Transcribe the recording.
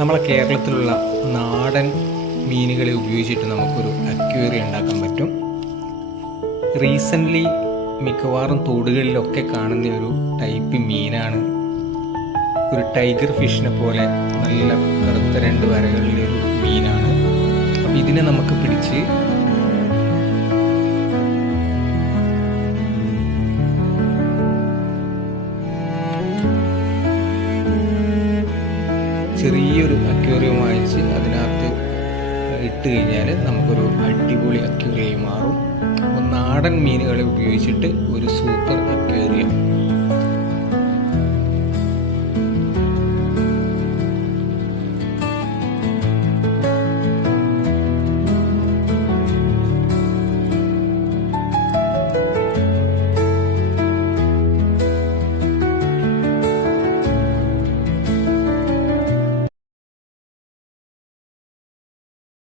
നമ്മളെ കേരളത്തിലുള്ള നാടൻ മീനുകളെ ഉപയോഗിച്ചിട്ട് നമുക്കൊരു അക്വേറിയം ഉണ്ടാക്കാൻ പറ്റും. റീസെൻ്റ്ലി മിക്കവാറും തോടുകളിലൊക്കെ കാണുന്ന ഒരു ടൈപ്പ് മീനാണ്. ഒരു ടൈഗർ ഫിഷിനെ പോലെ നല്ല കറുത്ത രണ്ട് വരകളിലൊരു മീനാണ്. അപ്പം ഇതിനെ നമുക്ക് പിടിച്ച് ചെറിയൊരു അക്വേറിയം വാങ്ങിച്ച് അതിനകത്ത് ഇട്ട് കഴിഞ്ഞാൽ നമുക്കൊരു അടിപൊളി അക്വേറിയം മാറും. അപ്പോൾ നാടൻ മീനുകളെ ഉപയോഗിച്ചിട്ട് ഒരു സൂപ്പർ